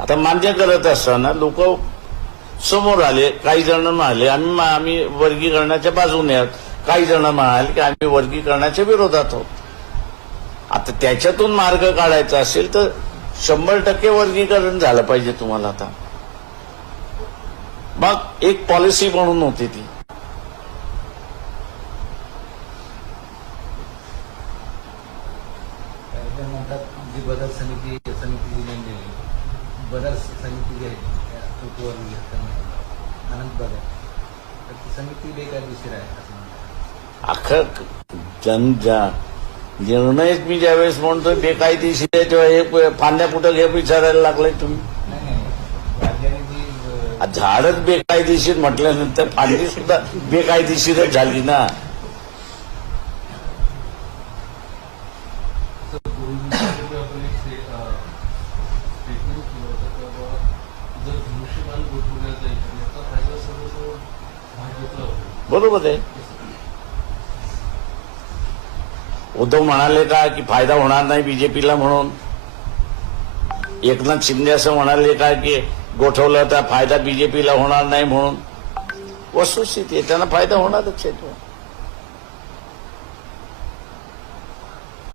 आता मान्य करत असताना लोक समोर आले, काही जण म्हणाले आम्ही वर्गीकरणाच्या बाजूने आहोत, काही जण म्हणाले की आम्ही वर्गीकरणाच्या विरोधात आहोत. आता त्याच्यातून मार्ग काढायचा असेल तर 100% वर्गीकरण झालं पाहिजे तुम्हाला. आता मग एक पॉलिसी म्हणून होती ती. बदल समिती जी नेमलेली बदल समिती जी आहे अनंत बदल तर ती समिती बेकायदेशीर आहे असं अख्खा निर्णय मी ज्यावेळेस म्हणतोय बेकायदेशीर आहे तेव्हा हे फांद्या कुठं घे विचारायला लागलाय तुम्ही. झाडच बेकायदेशीर म्हटल्यानंतर फांदी सुद्धा बेकायदेशीरच झाली ना. बरोबर आहे. उद्धव म्हणाले का की फायदा होणार नाही बीजेपीला म्हणून? एकनाथ शिंदे असं म्हणाले का की गोठवलं तर फायदा बीजेपीला होणार नाही म्हणून? वस्तुस्थिती आहे, त्यांना फायदा होणारच आहे तो.